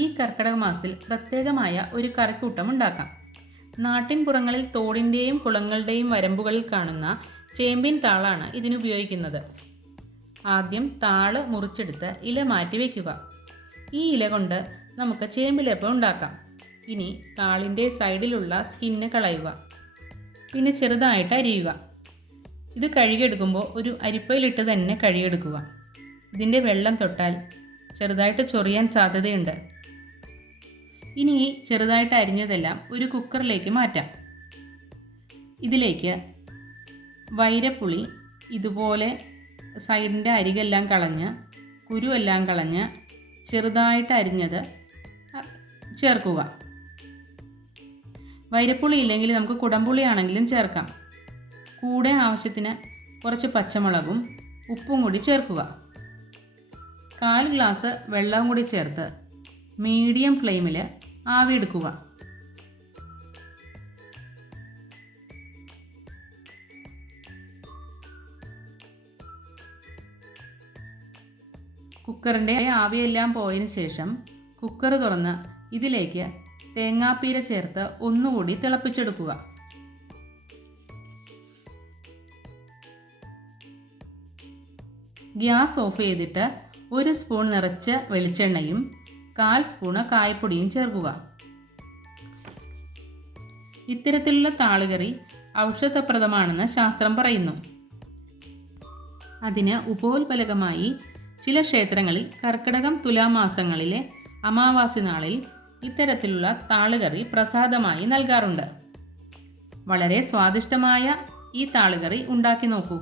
ഈ കർക്കിടക മാസത്തിൽ പ്രത്യേകമായ ഒരു കറിക്കൂട്ടം ഉണ്ടാക്കാം. നാട്ടിൻപുറങ്ങളിൽ തോടിൻ്റെയും കുളങ്ങളുടെയും വരമ്പുകളിൽ കാണുന്ന ചേമ്പിൻ താളാണ് ഇതിനുപയോഗിക്കുന്നത്. ആദ്യം താള് മുറിച്ചെടുത്ത് ഇല മാറ്റി വയ്ക്കുക. ഈ ഇല കൊണ്ട് നമുക്ക് ചേമ്പിലപ്പം ഉണ്ടാക്കാം. ഇനി താളിൻ്റെ സൈഡിലുള്ള സ്കിന്ന് കളയുക. പിന്നെ ചെറുതായിട്ട് അരിയുക. ഇത് കഴുകിയെടുക്കുമ്പോൾ ഒരു അരിപ്പയിലിട്ട് തന്നെ കഴുകിയെടുക്കുക. ഇതിൻ്റെ വെള്ളം തൊട്ടാൽ ചെറുതായിട്ട് ചൊറിയാൻ സാധ്യതയുണ്ട്. ഇനി ഈ ചെറുതായിട്ട് അരിഞ്ഞതെല്ലാം ഒരു കുക്കറിലേക്ക് മാറ്റാം. ഇതിലേക്ക് വൈരപ്പുളി ഇതുപോലെ സൈഡിൻ്റെ അരികെല്ലാം കളഞ്ഞ് കുരുവെല്ലാം കളഞ്ഞ് ചെറുതായിട്ട് അരിഞ്ഞത് ചേർക്കുക. വൈരപ്പുളി ഇല്ലെങ്കിൽ നമുക്ക് കുടംപുളി ആണെങ്കിലും ചേർക്കാം. കൂടെ ആവശ്യത്തിന് കുറച്ച് പച്ചമുളകും ഉപ്പും കൂടി ചേർക്കുക. 1/4 ഗ്ലാസ് വെള്ളവും കൂടി ചേർത്ത് മീഡിയം ഫ്ലെയിമിൽ ആവിയെടുക്കുക. കുക്കറിൻ്റെ ആവിയെല്ലാം പോയതിന് ശേഷം കുക്കർ തുറന്ന് ഇതിലേക്ക് തേങ്ങാപ്പീര ചേർത്ത് ഒന്നുകൂടി തിളപ്പിച്ചെടുക്കുക. ഗ്യാസ് ഓഫ് ചെയ്തിട്ട് 1 സ്പൂൺ നിറച്ച വെളിച്ചെണ്ണയും 1/4 സ്പൂണ് കായപ്പൊടിയും ചേർക്കുക. ഇത്തരത്തിലുള്ള താളുകറി ഔഷധപ്രദമാണെന്ന് ശാസ്ത്രം പറയുന്നു. അതിന് ഉപോത്ബലകമായി ചില ക്ഷേത്രങ്ങളിൽ കർക്കിടകം തുലാമാസങ്ങളിലെ അമാവാസി നാളിൽ ഇത്തരത്തിലുള്ള താളുകറി പ്രസാദമായി നൽകാറുണ്ട്. വളരെ സ്വാദിഷ്ടമായ ഈ താളുകറി ഉണ്ടാക്കി നോക്കൂ.